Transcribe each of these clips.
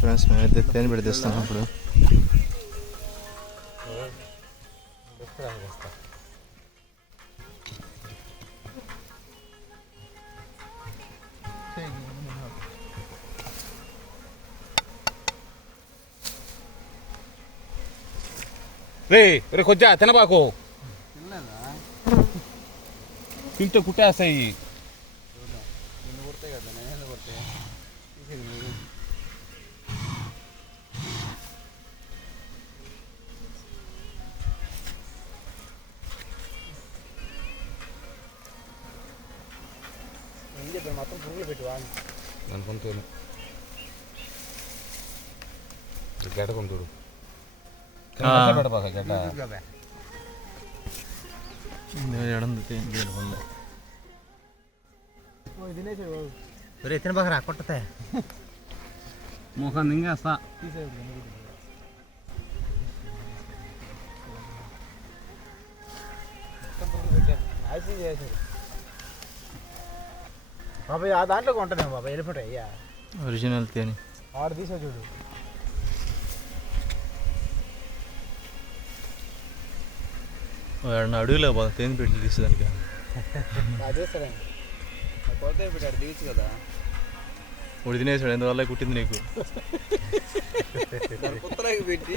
Friends మేమైతే తేనె పెట్టి తెస్తున్నాం ఇప్పుడు. రే రే కొంచెం తినబాకు, తింటే కుట్టేస్తాయి. మొత్తం పురుగులు పెట్టువా అనుకుంటాను. గడ్డ కొంటుడు గడ్డ తిన బాగా కొట్టతా ముఖం దింగేస్తా. బాబాయ్ ఆ దాంట్లో కొంటాను బాబాయ్, వెళ్ళిపోతాయి అయ్యా ఒరిజినల్ తేనె. ఆడు తీసా చూడు. అడుగులే బాగా తేనె పెట్టి తీసేదానికి. చేస్తారండి కొలత పెట్టాడు దిగచ్చు కదా. ఉడి తినేసాడు, ఎందువల్ల కుట్టింది నీకు. కొత్తలాగి పెట్టి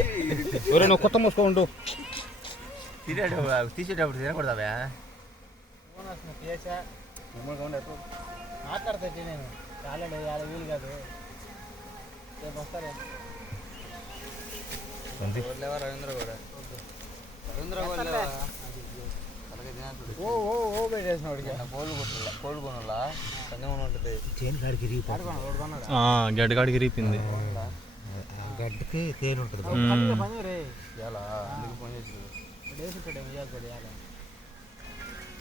నువ్వు కొత్త మూసుకోండు. తినేటప్పుడు తీసేటప్పుడు తినకూడదా మాట్లాడతా నేను చాలా వీలు కాదు. రేపు వస్తారే రవీంద్ర కూడా కోళ్ళు కొనాలా ఉంటుంది. గడ్డ కాడికి రీపింది. గడ్డకి తేనె ఉంటుంది.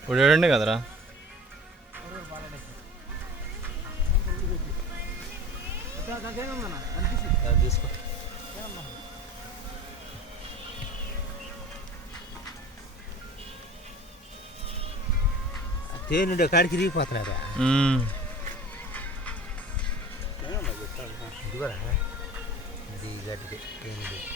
ఇప్పుడు ఏడండి కదరా. తీసుకో తేనె కాడికి రీగిపోతున్నారా. ఇదిగోరా ఇది గడ్డకి తేనె.